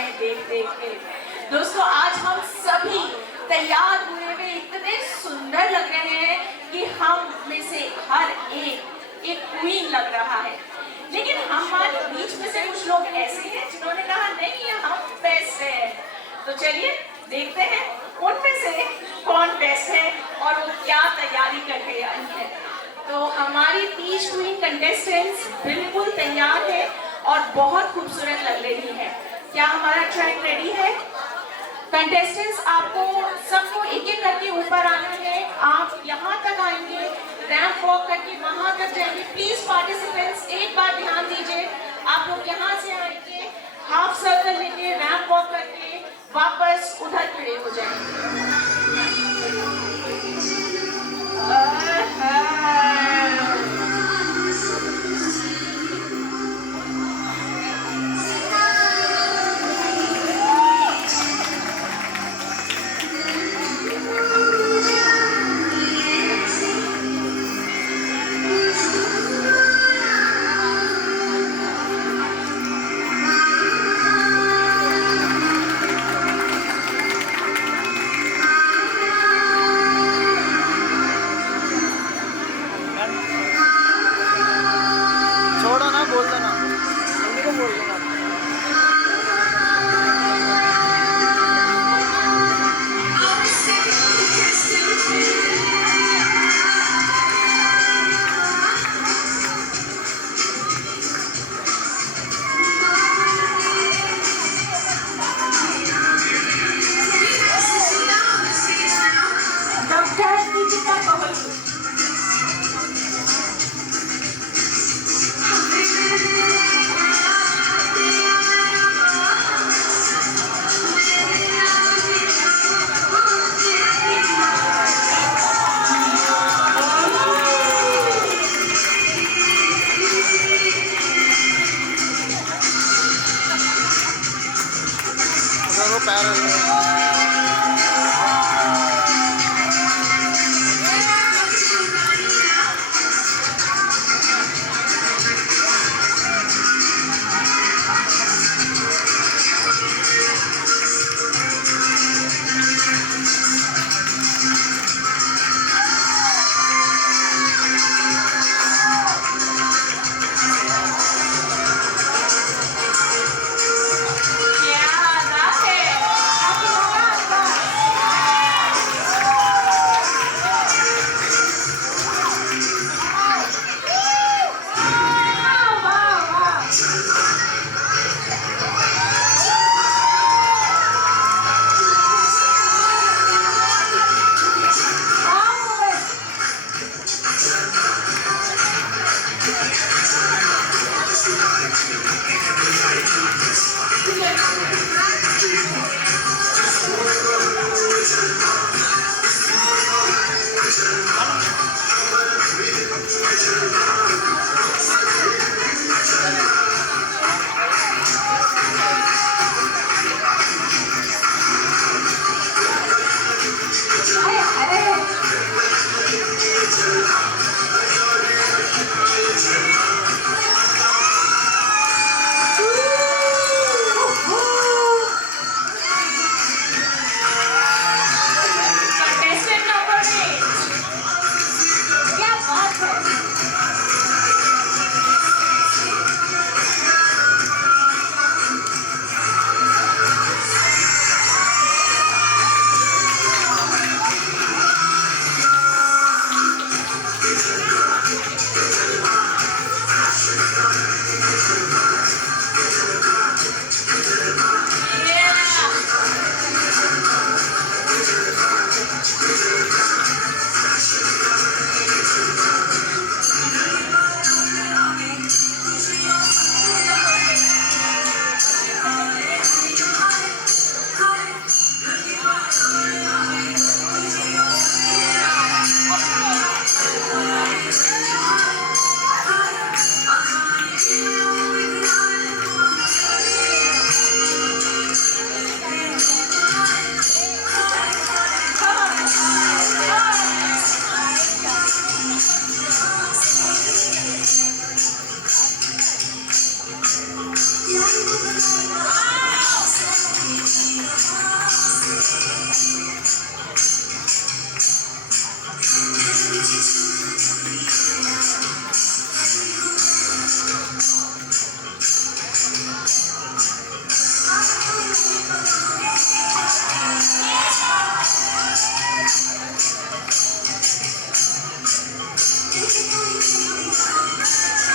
जाएं देख देख के। दोस्तों आज हम सभी तैयार हुए हुए इतने सुंदर लग रहे हैं कि हम में से हर एक क्वीन लग रहा है। लेकिन हमारे बीच में से कुछ लोग ऐसे हैं जिन्होंने कहा नहीं हम बेस्ट है। तो चलिए देखते हैं उनमें से कौन बेस्ट है और वो क्या तैयारी करके आई है। तो हमारी 30 क्वीन कंटेस्टेंट्स बिल्कुल तैयार है और बहुत खूबसूरत लग रही है। क्या हमारा ट्रैक रेडी है? कंटेस्टेंट्स आपको सबको एक एक करके ऊपर आना है। आप यहाँ तक आएंगे, रैंप वॉक करके वहां तक जाएंगे। प्लीज पार्टिसिपेंट्स एक बार ध्यान दीजिए, आप लोग यहाँ से आएंगे, हाफ सर्कल लेके रैंप वॉक करके वापस उधर खड़े हो जाएंगे।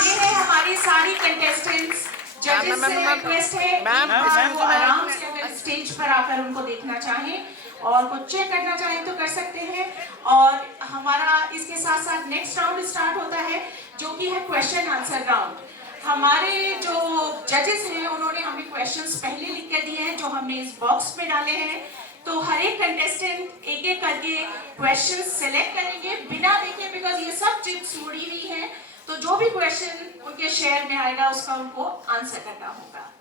ये है हमारी सारी कंटेस्टेंट्स। जजेस से रिक्वेस्ट है वो आराम से अगर स्टेज पर आकर उनको देखना चाहें और कुछ चेक करना चाहें तो कर सकते हैं। और हमारा इसके साथ साथ नेक्स्ट राउंड स्टार्ट होता है जो कि है क्वेश्चन आंसर राउंड। हमारे जो जजेस हैं उन्होंने हमें क्वेश्चंस पहले लिख कर दिए हैं जो हमने इस बॉक्स में डाले हैं। तो हर एक कंटेस्टेंट एक एक करके क्वेश्चंस सिलेक्ट करेंगे बिना देखे, बिकॉज ये सब चिप्स मुड़ी हुई है। तो जो भी क्वेश्चन उनके शेयर में आएगा उसका उनको आंसर करना होगा।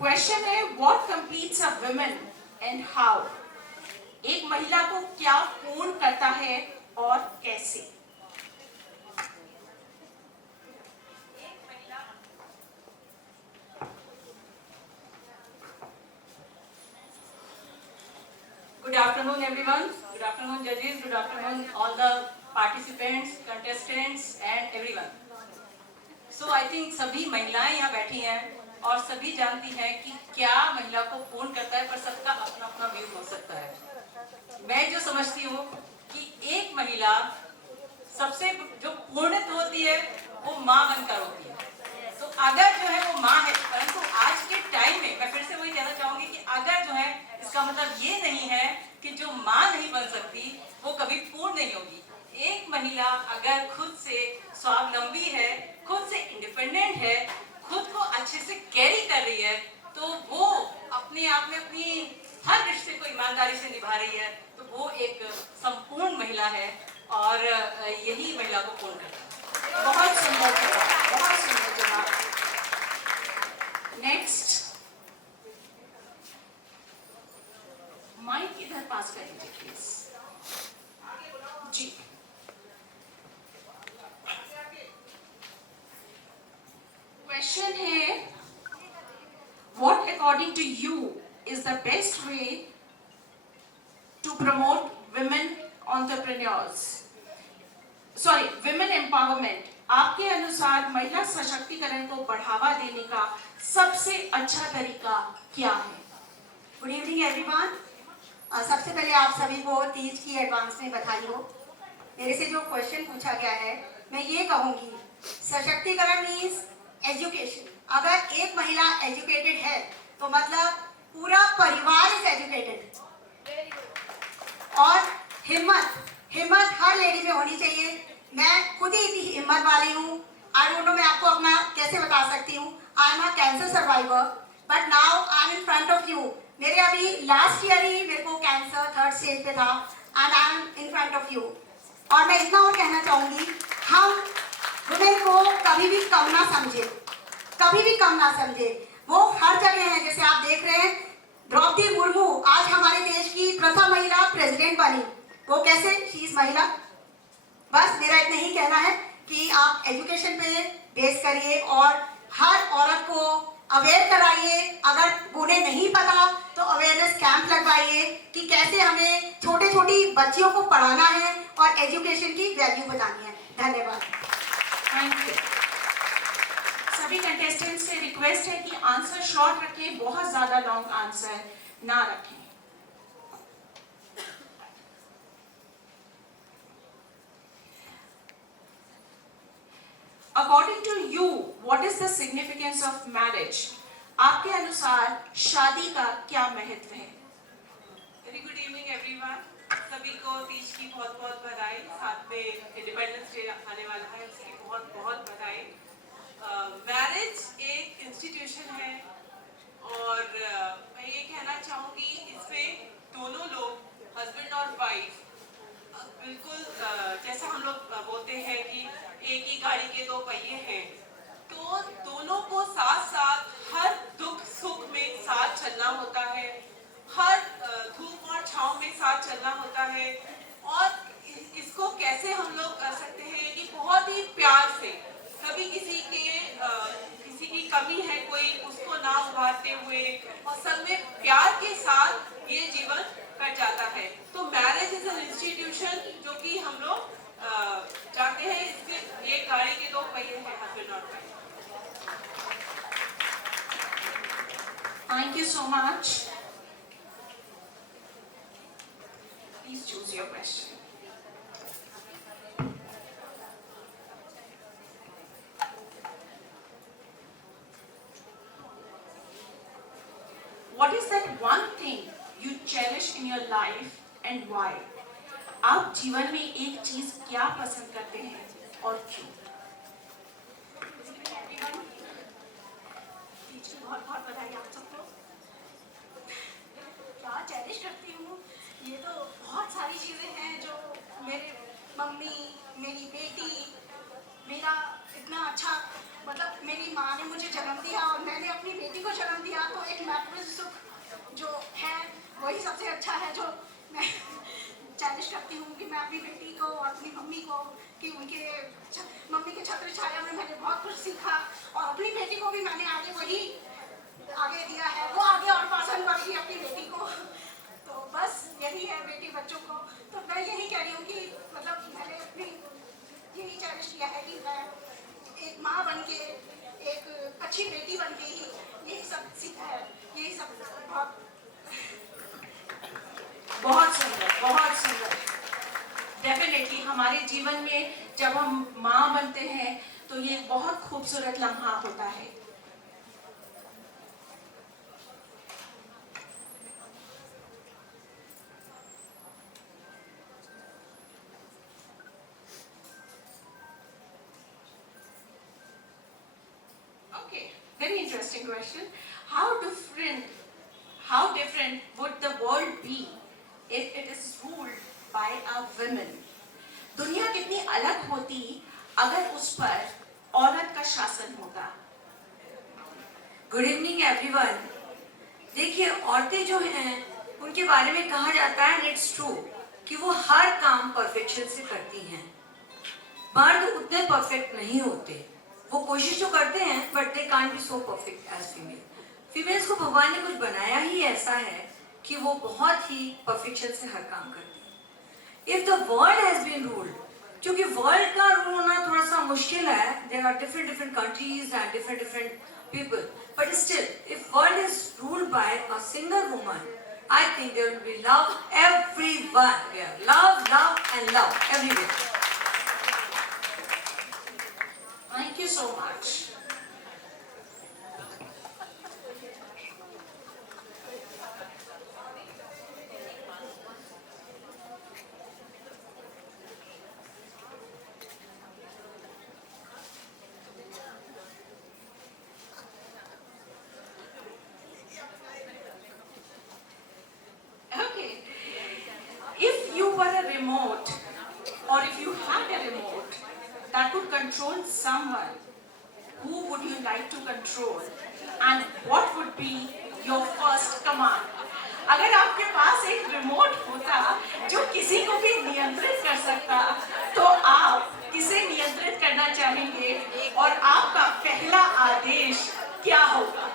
क्वेश्चन है what completes a woman and how. एक महिला को क्या पूर्ण करता है और कैसे। Good afternoon everyone, good afternoon judges, good afternoon all the participants, contestants and everyone. So I think सभी महिलाएं यहाँ बैठी हैं और सभी जानती हैं कि क्या महिला को पूर्ण करता है, पर सबका अपना अपना व्यू हो सकता है। मैं जो समझती हूँ कि एक महिला सबसे जो पूर्णत होती है वो माँ बनकर होती है। तो अगर जो है वो माँ है, परंतु आज के टाइम में मैं फिर से वही कहना चाहूंगी कि अगर जो है इसका मतलब ये नहीं है कि जो माँ नहीं बन सकती वो कभी पूर्ण नहीं होगी। एक महिला अगर खुद से स्वावलंबी है, खुद से इंडिपेंडेंट है, खुद को अच्छे से कैरी कर रही है, तो वो अपने आप में अपनी हर रिश्ते को ईमानदारी से निभा रही है, तो वो एक संपूर्ण महिला है और यही महिला को पूर्ण करता है। बहुत सुंदर जवाब, बहुत सुंदर जवाब। नेक्स्ट माइक इधर पास करेंगे प्लीज जी। क्वेश्चन है what according to you is the best way to promote women entrepreneurs, sorry women empowerment. आपके अनुसार महिला सशक्तिकरण को बढ़ावा देने का सबसे अच्छा तरीका क्या है। Good evening everyone. सबसे पहले आप सभी को तीज की एडवांस में बधाई हो। मेरे से जो क्वेश्चन पूछा गया है मैं ये कहूँगी सशक्तिकरण मीन्स एजुकेशन। अगर एक महिला एजुकेटेड है तो मतलब पूरा परिवार इज एजुकेटेड। और हिम्मत हर लेडी में होनी चाहिए। मैं खुद ही इतनी हिम्मत वाली हूँ। आई डोंट नो मैं आपको अपना कैसे बता सकती हूँ। I am a cancer survivor but now I am in front of you. मेरे अभी लास्ट ईयर ही मेरे को कैंसर 3rd स्टेज पे था and I am in front of you. और मैं इतना और कहना चाहूँगी हम वुमेन को कभी भी कम ना समझे, कभी भी कम ना समझे। वो हर जगह है। जैसे आप देख रहे हैं द्रौपदी मुर्मू आज हमारे देश की प्रथम महिला प्रेसिडेंट बनी। वो कैसे? शी इज महिला। बस मेरा इतना ही कहना है कि आप एजुकेशन पे बेस करिए और हर औरत को अवेयर कराइए। अगर उन्हें नहीं पता तो अवेयरनेस कैंप लगवाइए कि कैसे हमें छोटे छोटी बच्चियों को पढ़ाना है और एजुकेशन की वैल्यू बतानी है। धन्यवाद। Thank you. सभी कंटेस्टेंट से रिक्वेस्ट है कि आंसर शॉर्ट रखें, बहुत ज्यादा लॉन्ग आंसर ना रखें। According to you what is the significance of marriage. आपके अनुसार शादी का क्या महत्व है। Very good evening everyone. सभी को तीज की बहुत बहुत बधाई। साथ में इंडिपेंडेंस डे आने वाला है, उसकी बहुत बहुत बधाई। मैरिज एक इंस्टीट्यूशन है और मैं ये कहना चाहूँगी इसमें दोनों लोग हस्बैंड और वाइफ बिल्कुल जैसा हम लोग बोलते हैं कि एक ही गाड़ी के दो पहिए हैं, तो दोनों को साथ साथ हर दुख सुख में साथ चलना होता है, हर धूप और छांव में साथ चलना होता है। और इसको कैसे हम लोग कर सकते हैं कि बहुत ही प्यार से कभी किसी की कमी है कोई उसको ना उभारते हुए और सब में प्यार so much. Please choose your question. What is that one thing you cherish in your life and why? आप जीवन में एक चीज क्या पसंद करते हैं और क्यों? बहुत बहुत बधाई आप सबको। क्या चैरिश करती हूँ, ये तो बहुत सारी चीज़ें हैं जो मेरे मम्मी, मेरी बेटी, मेरा इतना अच्छा, मतलब मेरी माँ ने मुझे जन्म दिया और मैंने अपनी बेटी को जन्म दिया, तो एक महत्वपूर्ण सुख जो है वही सबसे अच्छा है जो मैं चैरिश करती हूँ कि मैं अपनी बेटी को और अपनी मम्मी को, कि उनके मम्मी के छत्र छाया में मैंने बहुत कुछ सीखा और अपनी बेटी को भी मैंने आगे वही आगे दिया है, वो आगे और पसंद करेगी अपनी बेटी को। तो बस यही है बेटी बच्चों को। तो मैं यही कह रही हूँ कि मतलब मैंने अपनी यही चैरिश किया है कि मैं एक माँ बन के, एक अच्छी बेटी बन के ही यही सब सीखा है, यही सब बहुत सुंदर, बहुत सुंदर। डेफिनेटली हमारे जीवन में जब हम माँ बनते हैं तो ये बहुत खूबसूरत लम्हा होता है। Okay, very interesting question. How different would the world be if it is ruled by a woman? दुनिया कितनी अलग होती अगर उस पर औरत का शासन होता? Good evening everyone. देखिए, औरतें जो हैं उनके बारे में कहा जाता है, इट्स ट्रू, कि वो हर काम परफेक्शन से करती हैं। मर्द उतने परफेक्ट नहीं होते, वो कोशिश तो करते हैं but they can't be so perfect as female. Females को भगवान ने कुछ बनाया ही ऐसा है कि वो बहुत ही परफेक्शन से हर काम करती है। If the world has been ruled, क्योंकि वर्ल्ड का रूल होना थोड़ा सा मुश्किल है, there are different countries and different people, but still if world is ruled by a single woman, I think there will be love everywhere. Love and love everywhere. Thank you so much. Okay. If you were a remote, or if you had a remote that could control someone, who would you like to control? And what would be your first command? अगर आपके पास एक remote होता जो किसी को भी नियंत्रित कर सकता, तो आप किसे नियंत्रित करना चाहेंगे और आपका पहला आदेश क्या होगा?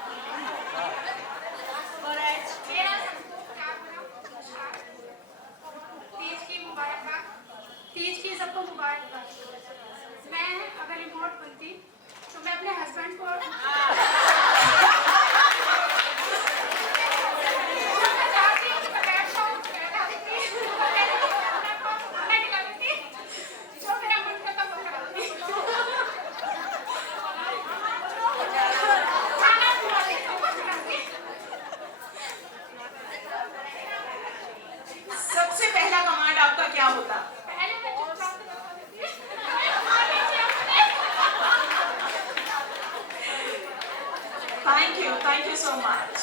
तीज की सबको मुबारकबाद। मैं अगर रिमोट बनती तो मैं अपने हस्बैंड को सबसे पहला कमांड आपका क्या होता? Thank you so much.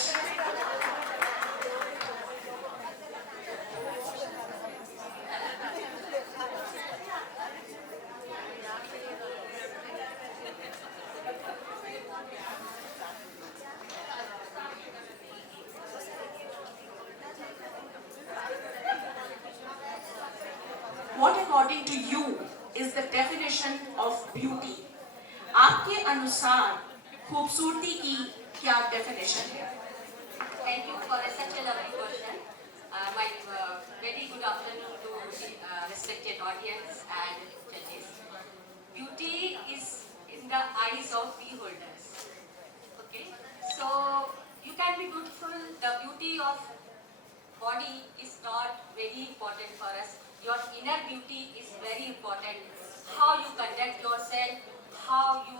What according to you is the definition of beauty? आपके अनुसार खूबसूरती की क्या definition है? Thank you for such a lovely question. My very good afternoon to respected audience and judges. Beauty is in the eyes of beholders. Okay, so you can be beautiful of body is not very important for us. Your inner beauty is very important. How you conduct yourself, how you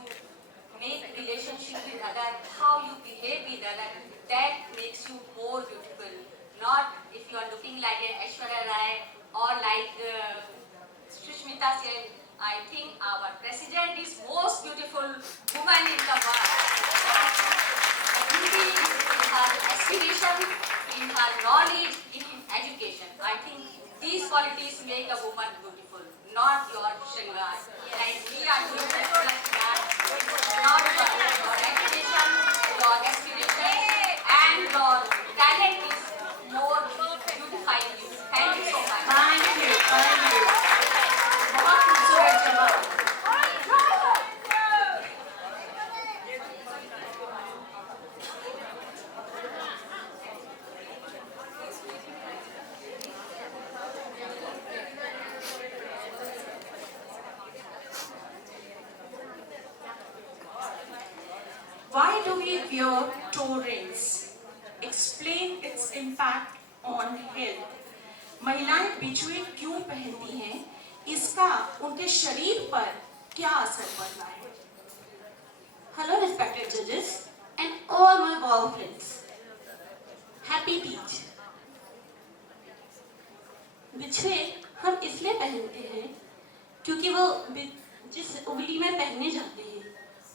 make relationship with other, how you behave with other, that makes you more beautiful. Not if you are looking like an Aishwarya Rai or like Sushmita Sen. I think our president is most beautiful woman in the world. Beauty in her aspiration, in her knowledge, in education. I think these qualities make a woman beautiful, not your shringar. Like we are doing like that, not your education, your aspiration, and your talent is more beautifying you. Thank you so much. Thank you, thank you. बहुत खूबसूरत जवाब। Why do we wear toe rings? Explain its impact on health. महिलाएं बिछुए क्यों पहनती हैं? इसका उनके शरीर पर क्या असर पड़ रहा है? Hello respected judges and all my wow friends. Happy Teach. बिछुए हम इसलिए पहनते हैं क्योंकि वो जिस उंगली में पहनने जाते हैं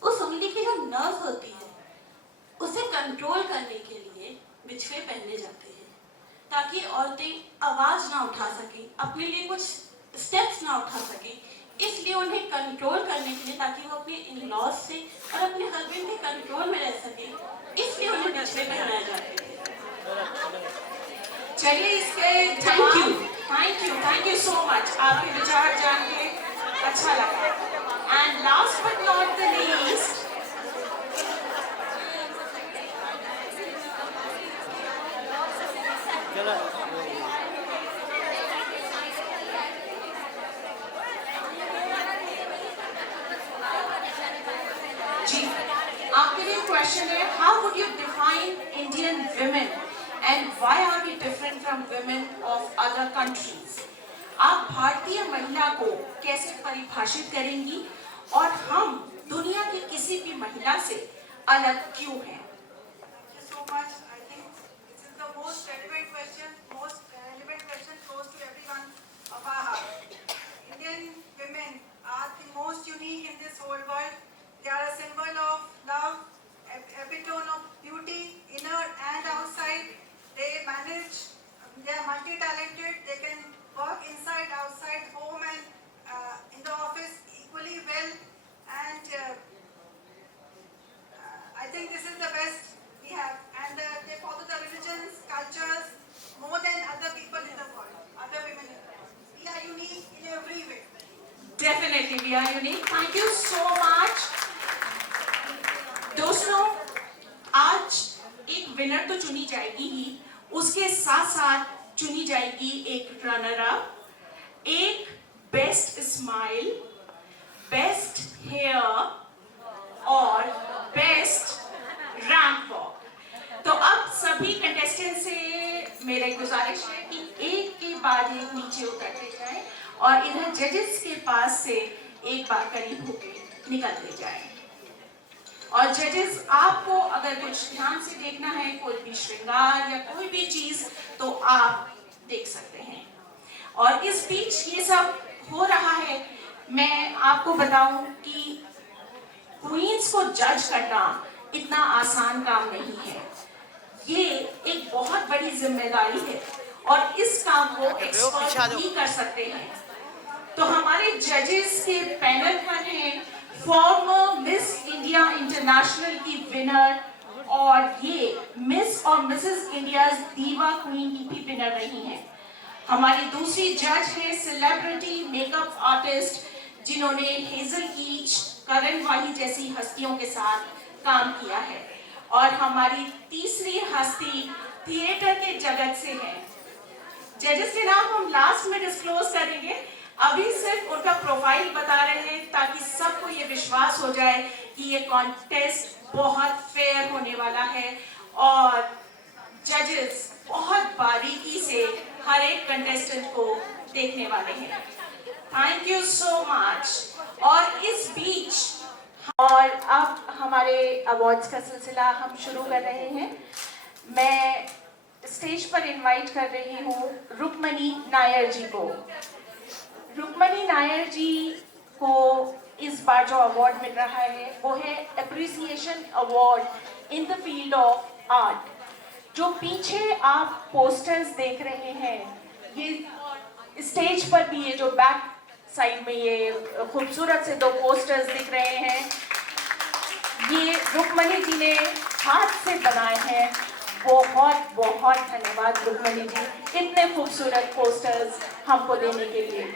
उस उंगली की जो नर्व होती है उसे कंट्रोल करने के लिए बिछुए पहने जाते हैं ताकि औरतें आवाज ना उठा सकें, अपने लिए कुछ स्टेप्स ना उठा सकें, इसलिए उन्हें कंट्रोल करने के लिए ताकि वो अपने इन-लॉज से और अपने हस्बैंड के कंट्रोल में रह सकें, इसलिए उन्हें बिछुए पहनाए जाते हैं। चलिए इसके थैंक यू सो मच। आपके विचार जान के अच्छा लगा। And last but not the least, जी आपके लिए क्वेश्चन है, how would you define Indian women and why are we different from women of other countries? आप भारतीय महिला को कैसे परिभाषित करेंगी और हम दुनिया की किसी भी महिला से अलग क्यों हैं? Thank you so much. I think this is the most relevant question close to everyone of our heart. Indian women are the most unique in this whole world. They are a symbol of love, epitome of beauty, inner and outside. They manage, they are multi-talented, they can work inside, outside, home and in the office equally well. And I think this is the best we have. And they follow the religions, cultures more than other people in the world, other women in the world. We are unique in every way. Definitely we are unique. Thank you so much. दोस्तों, आज एक winner तो चुनी जाएगी ही, उसके साथ साथ चुनी जाएगी एक रनर अप, एक बेस्ट स्माइल, बेस्ट हेयर और बेस्ट रैंप वॉक। तो अब सभी कंटेस्टेंट से मेरी गुजारिश है कि एक के बाद एक नीचे उतरते जाएं और इधर जजेस के पास से एक बार करीब होके निकलते जाएं। और जजेस, आपको अगर कुछ ध्यान से देखना है, कोई भी श्रृंगार या कोई भी चीज, तो आप देख सकते हैं। और इस बीच ये सब हो रहा है, मैं आपको बताऊं कि क्वींस को जज करना इतना आसान काम नहीं है। ये एक बहुत बड़ी जिम्मेदारी है और इस काम को एक्सपर्ट ही कर सकते हैं। तो हमारे जजेस के पैनल पर हैं फॉर्मर मिस इंडिया इंटरनेशनल की विनर और ये मिस और मिसेस इंडिया दीवा क्वीन की भी विनर रही हैं। हमारी दूसरी जज है सेलिब्रिटी मेकअप आर्टिस्ट जिन्होंने हेजल कीच, करण वाही जैसी हस्तियों के साथ काम किया है। और हमारी तीसरी हस्ती थिएटर के जगत से है। जजेस के नाम हम लास्ट में डिस्क्लोज करेंगे, अभी सिर्फ उनका प्रोफाइल बता रहे हैं ताकि सबको ये विश्वास हो जाए कि ये कॉन्टेस्ट बहुत फेयर होने वाला है और जजेस बारीकी से हर एक कंटेस्टेंट को देखने वाले हैं। Thank you so much. और इस बीच और अब हमारे अवार्ड्स का सिलसिला हम शुरू कर रहे हैं। मैं स्टेज पर इनवाइट कर रही हूँ रुक्मणी नायर जी को। रुक्मणी नायर जी को इस बार जो अवार्ड मिल रहा है वो है appreciation award in the field of art. जो पीछे आप पोस्टर्स देख रहे हैं, ये स्टेज पर भी ये जो बैक साइड में ये खूबसूरत से 2 पोस्टर्स दिख रहे हैं, ये रुक्मणी जी ने हाथ से बनाए हैं। बहुत बहुत धन्यवाद रुक्मणी जी, इतने खूबसूरत पोस्टर्स हमको देने के लिए।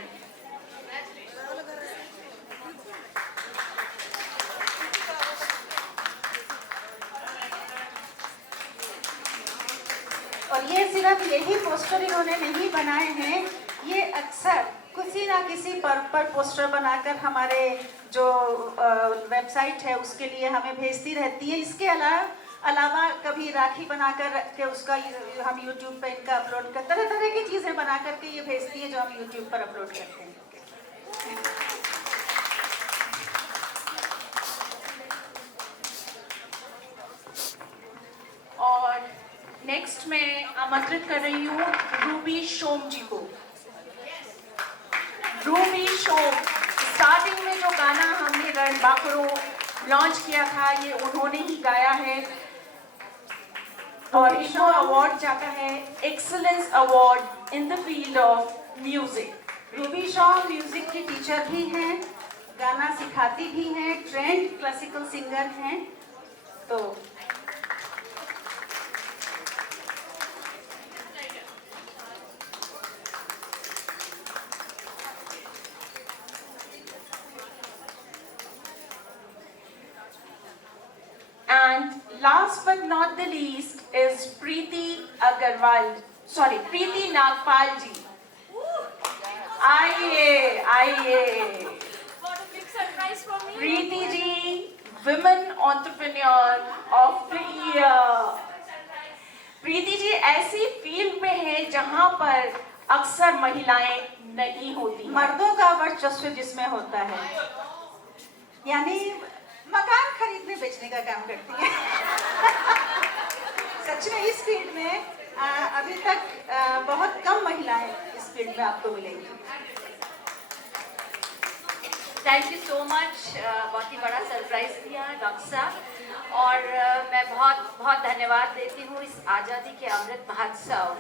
और ये सिर्फ यही पोस्टर इन्होंने नहीं बनाए हैं, ये अक्सर किसी ना किसी पर्व पर पोस्टर बनाकर हमारे जो वेबसाइट है उसके लिए हमें भेजती रहती है। इसके अलावा कभी राखी बनाकर के उसका हम यूट्यूब पर इनका अपलोड कर, तरह तरह की चीज़ें बना करके ये भेजती है जो हम यूट्यूब पर अपलोड करते हैं। और नेक्स्ट मैं आमंत्रित कर रही हूँ रूबी शोम जी को। रूबी शोम, स्टार्टिंग में जो गाना हमने रणबांकुरो लॉन्च किया था ये उन्होंने ही गाया है और इनको अवार्ड जाता है excellence award in the field of music. Ruby Shaw music की टीचर भी हैं, गाना सिखाती भी हैं, ट्रेंड क्लासिकल सिंगर हैं। तो And last but not the least is Preeti Nagpal ji. आइए। What a big surprise for me. Preeti ji, Women Entrepreneur of the Year। Preeti ji ऐसी फील्ड में है जहां पर अक्सर महिलाएं नहीं होती। मर्दों का वर्चस्व जिसमें होता है, यानी मकान खरीदने बेचने का काम करती है। सच में इस फील्ड में अभी तक बहुत कम महिलाएं इस फील्ड में आपको मिलेंगी। Thank you so much. बहुत ही बड़ा सरप्राइज दिया डॉक्टर साहब और मैं बहुत बहुत धन्यवाद देती हूँ इस आज़ादी के अमृत महोत्सव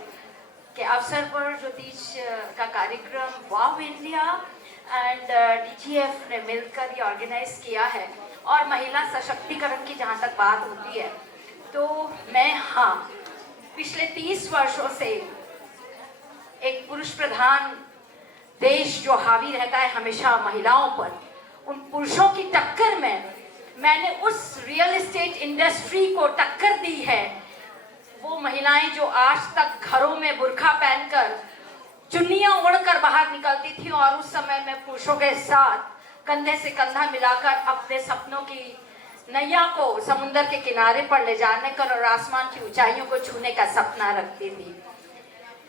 के अवसर पर जो तीज का कार्यक्रम वाव इंडिया एंड DGF ने मिलकर ये ऑर्गेनाइज किया है। और महिला सशक्तिकरण की जहाँ तक बात होती है तो मैं पिछले 30 वर्षों से एक पुरुष प्रधान देश जो हावी रहता है हमेशा महिलाओं पर, उन पुरुषों की टक्कर में मैंने उस रियल एस्टेट इंडस्ट्री को टक्कर दी है। वो महिलाएं जो आज तक घरों में बुर्खा पहनकर चुन्नियां ओढ़कर बाहर निकलती थी और उस समय में पुरुषों के साथ कंधे से कंधा मिलाकर अपने सपनों की नैया को समुंदर के किनारे पर ले जाने का और आसमान की ऊंचाइयों को छूने का सपना रखती थी।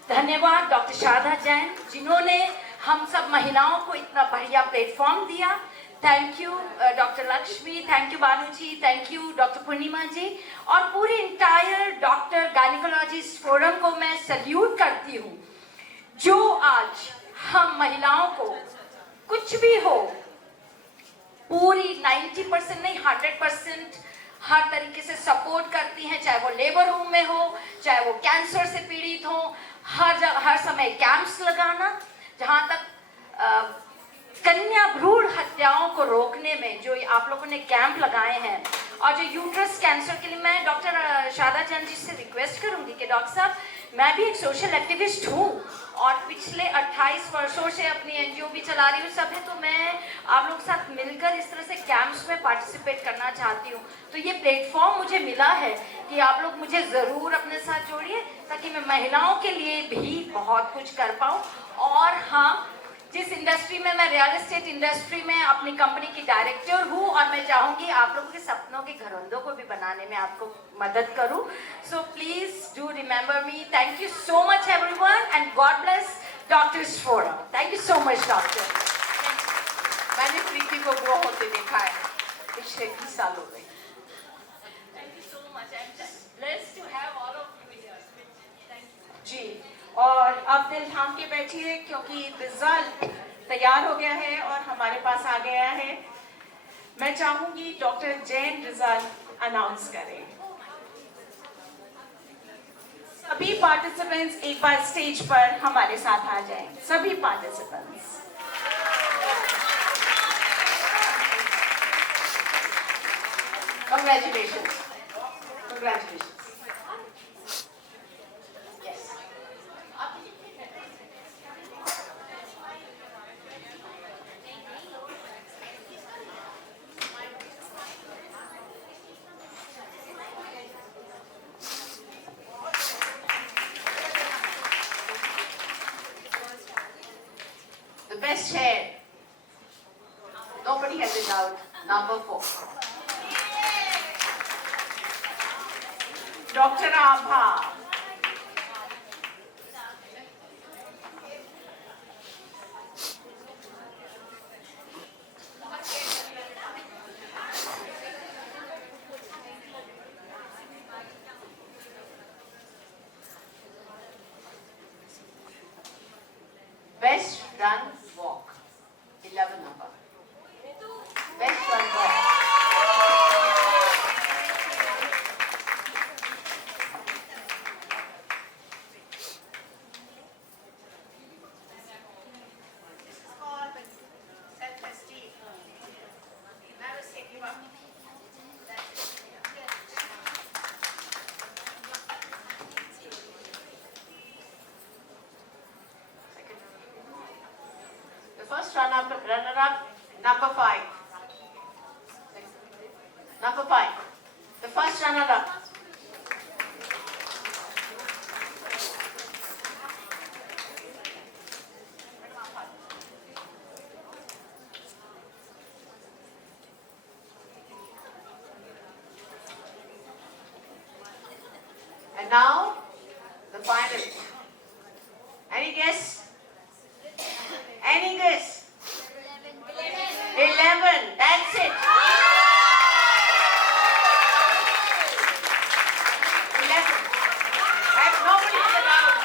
धन्यवाद डॉक्टर शारदा जैन जिन्होंने हम सब महिलाओं को इतना बढ़िया प्लेटफॉर्म दिया। Thank you doctor Lakshmi, thank you Banu ji, thank you doctor Purnima ji और पूरी इंटायर डॉक्टर गायनिकोलॉजिस्ट फोरम को मैं सल्यूट करती हूँ जो आज हम महिलाओं को कुछ भी हो पूरी 90% नहीं 100% हर तरीके से सपोर्ट करती हैं, चाहे वो लेबर रूम में हो, चाहे वो कैंसर से पीड़ित हो, हर समय कैंप्स लगाना, जहाँ तक कन्या भ्रूण हत्याओं को रोकने में जो आप लोगों ने कैंप लगाए हैं और जो यूट्रस कैंसर के लिए मैं डॉक्टर शारदा जैन जी से रिक्वेस्ट करूंगी कि डॉक्टर साहब मैं भी एक सोशल एक्टिविस्ट हूँ और पिछले 28 वर्षों से अपनी NGO भी चला रही हूँ सब है, तो मैं आप लोग के साथ मिलकर इस तरह से कैंप्स में पार्टिसिपेट करना चाहती हूँ। तो ये प्लेटफॉर्म मुझे मिला है कि आप लोग मुझे ज़रूर अपने साथ जोड़िए ताकि मैं महिलाओं के लिए भी बहुत कुछ कर पाऊँ। और हाँ, जिस इंडस्ट्री में मैं रियल एस्टेट इंडस्ट्री में अपनी कंपनी की डायरेक्टर हूँ और मैं चाहूँगी आप लोगों के सपनों के घरौंदों को भी बनाने में आपको मदद करूँ. So please do remember me. Thank you so much everyone and God bless doctors forum. Thank you so much doctor. मैंने प्रीति को ग्रो होते देखा है पिछले 20 सालों में. Thank you so much. I'm just blessed to have all of you here. Thank you. जी, और अब दिल थाम के बैठिए क्योंकि रिजल्ट तैयार हो गया है और हमारे पास आ गया है. मैं चाहूंगी डॉक्टर जैन रिजल्ट अनाउंस करें. सभी पार्टिसिपेंट्स एक बार स्टेज पर हमारे साथ आ जाएं. सभी participants. Congratulations. Congratulations. Yes. The best hair. Nobody has it out. Number 4. Dr. Abha. Best run walk. 11 number. Best run walk. First runner-up, number 5. Number 5. The first runner-up. And now, the final. Any guess? Any guess? 11. That's it. 11. Have nobody in the doubt.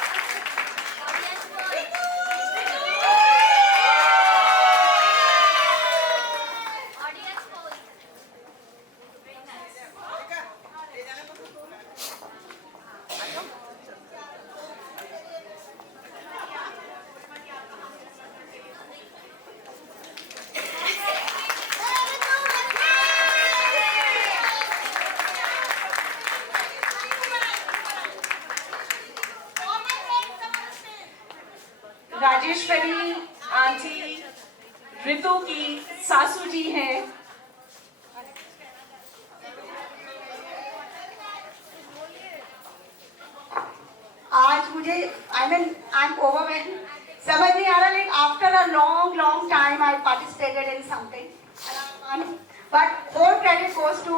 Rajeshwari aunty Ritu की सासू जी हैं. आज मुझे I am overwhelm. समझ नहीं आ रहा, like after a long time I participated in something. But whole credit goes to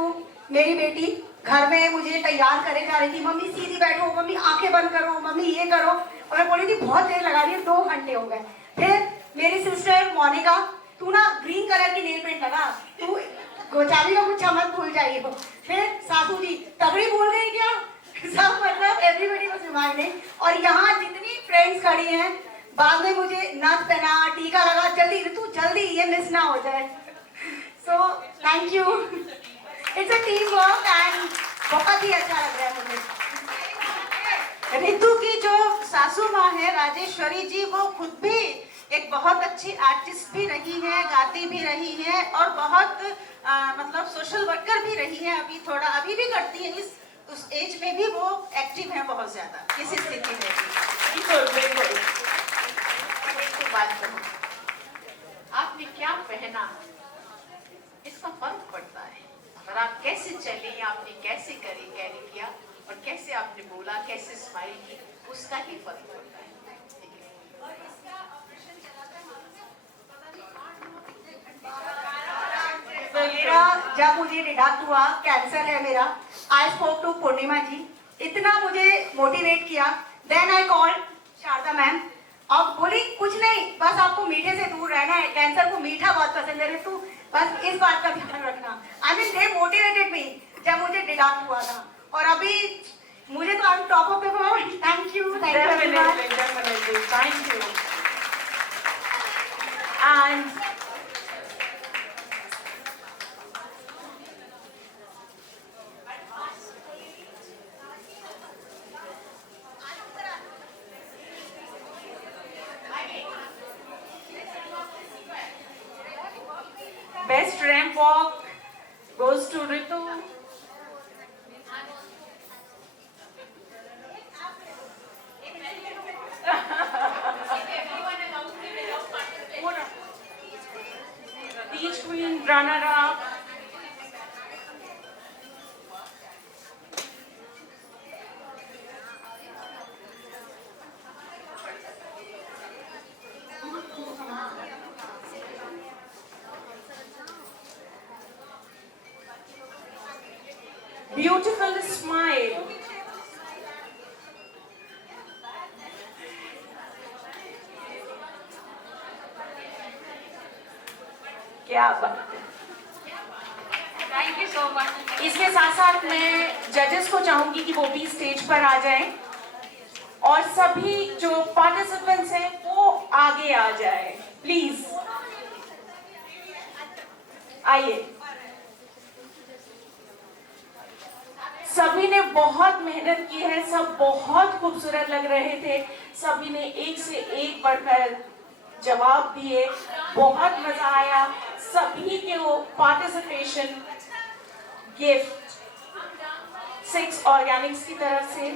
मेरी बेटी. घर में मुझे तैयार करे जा रही थी, मम्मी सीधी बैठो, मम्मी आंखें बंद करो, मम्मी ये करो, और मैं बोली थी बहुत देर लगा रही है. 2 घंटे हो गए. फिर मेरी सिस्टर मोनिका, तू ना ग्रीन कलर की नेल पेंट लगा, तू गोचाली का गुच्छा मत भूल जाइए. फिर सासू जी तगड़ी भूल गई क्या? सब मतलब एवरीबडी वाज रिमाइंडिंग. और यहाँ जितनी फ्रेंड्स खड़ी हैं, बाद में मुझे नथ पहना, टीका लगा, जल्दी ऋतु जल्दी, ये मिस ना हो जाए. So thank you. It's a team work and बहुत ही अच्छा लग रहा है मुझे. ऋतु की जो सासू माँ है राजेश्वरी जी, वो खुद भी एक बहुत अच्छी आर्टिस्ट भी रही है, गाती भी रही है और बहुत मतलब सोशल वर्कर भी रही है. अभी भी करती है. उस एज में भी वो एक्टिव है बहुत ज्यादा, इस स्थिति में भी. बिल्कुल. एक बात करूं, आपने क्या पहना इसका फर्क पड़ता है. और आप कैसे चली, आपने कैसे कैरी किया और कैसे आपने बोला, कैसे स्माइल की, उसका ही फर्क पड़ता है. मेरा जब मुझे डिडक्ट हुआ, कैंसर है मेरा, आई स्पोक टू पूर्णिमा जी, इतना मुझे मोटिवेट किया। Then I call Sharda ma'am, अब बोली कुछ नहीं, बस आपको मीठे से दूर रहना है, कैंसर को मीठा बहुत पसंद है, तू बस इस बात का ध्यान रखना। I mean they motivated me जब मुझे डिडक्ट हुआ था, और अभी मुझे तो I am top of the world. Thank you Definitely, thank you. And best ramp walk goes to Ritu. Each queen runner up. Beautiful smile. क्या बात है। Thank you so much. इसके साथ साथ मैं जजेस को चाहूंगी कि वो भी स्टेज पर आ जाएं और सभी जो पार्टिसिपेंट्स हैं वो आगे आ जाएं, प्लीज आइए। सभी ने बहुत मेहनत की है, सब बहुत खूबसूरत लग रहे थे, सभी ने एक से एक बढ़कर जवाब दिए, बहुत मजा आया। सभी के वो पार्टिसिपेशन गिफ्ट 6 ऑर्गेनिक्स की तरफ से